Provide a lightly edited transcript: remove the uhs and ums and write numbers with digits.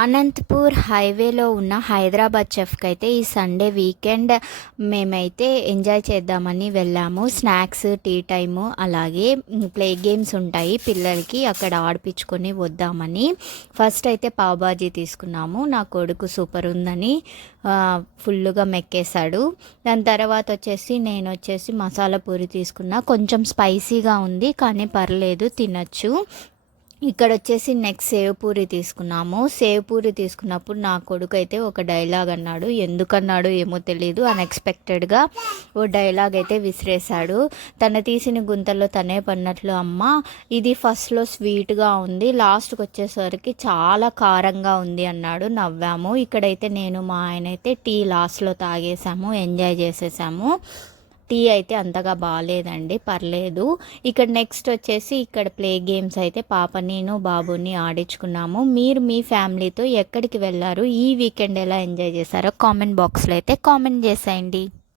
అనంతపూర్ హైవేలో ఉన్న హైదరాబాద్ చెఫ్కి అయితే ఈ సండే వీకెండ్ మేమైతే ఎంజాయ్ చేద్దామని వెళ్ళాము. స్నాక్స్, టీ టైము, అలాగే ప్లే గేమ్స్ ఉంటాయి పిల్లలకి, అక్కడ ఆడిపించుకొని వద్దామని. ఫస్ట్ అయితే పావుబాజీ తీసుకున్నాము. నా కొడుకు సూపర్ ఉందని ఫుల్గా మెక్కేశాడు. దాని తర్వాత నేను వచ్చేసి మసాలా పూరి తీసుకున్నా. కొంచెం స్పైసీగా ఉంది కానీ పర్లేదు, తినచ్చు. ఇక్కడ వచ్చేసి నెక్స్ట్ సేవ్ పూరి తీసుకున్నాము. సేవ్ పూరి తీసుకున్నప్పుడు నా కొడుకు అయితే ఒక డైలాగ్ అన్నాడు. ఎందుకన్నాడు ఏమో తెలియదు, అన్ఎక్స్పెక్టెడ్గా ఓ డైలాగ్ అయితే విసిరేశాడు. తన తీసిన గుంతల్లో తనే పడినట్లు, అమ్మ ఇది ఫస్ట్లో స్వీట్గా ఉంది, లాస్ట్కి వచ్చేసరికి చాలా కారంగా ఉంది అన్నాడు. నవ్వాము. ఇక్కడైతే నేను మా ఆయన అయితే టీ లాస్ట్లో తాగేసాము, ఎంజాయ్ చేసేసాము. టీ అయితే అంతగా బాగాలేదండి, పర్లేదు. ఇక్కడ నెక్స్ట్ వచ్చేసి ఇక్కడ ప్లే గేమ్స్ అయితే నేను బాబుని ఆడించుకున్నాము. మీరు మీ ఫ్యామిలీతో ఎక్కడికి వెళ్ళారు, ఈ వీకెండ్ ఎలా ఎంజాయ్ చేశారో కామెంట్ బాక్స్లో అయితే కామెంట్ చేసేయండి.